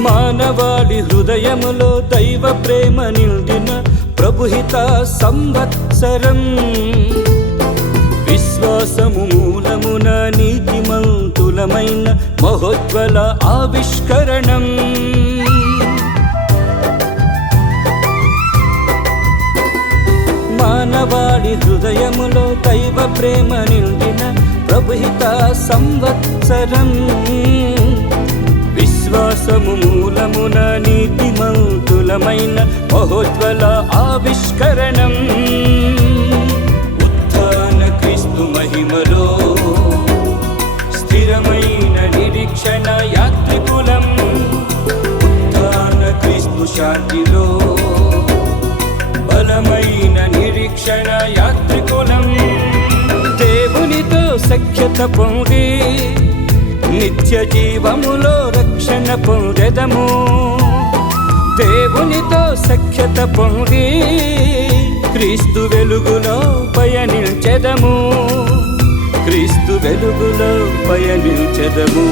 మానవాళి హృదయములో దైవ ప్రేమ నిండిన ప్రభుహిత సంవత్సరం. విశ్వాసము మూలమున నీతిమంతులమైన మహోజ్వల ఆవిష్కరణం. మానవాళి హృదయములో దైవ ప్రేమ నిండిన ప్రభుహిత సంవత్సరం. విశ్వాసము మూలమున నీతిమంతులమైన మహోజ్వల ఆవిష్కరణం. ఉత్థాన క్రీస్తు మహిమలో స్థిరమైన నిరీక్షణ యాత్రికులం. ఉత్థాన క్రీస్తు శాంతిలో బలమైన నిరీక్షణ యాత్రికులం. దేవునితో సఖ్యత పొంది నిత్య జీవములో రక్షణ పొందెదము. దేవునితో సఖ్యత పొంది క్రీస్తు వెలుగులో పయనించెదము. క్రీస్తు వెలుగులో పయనించెదము.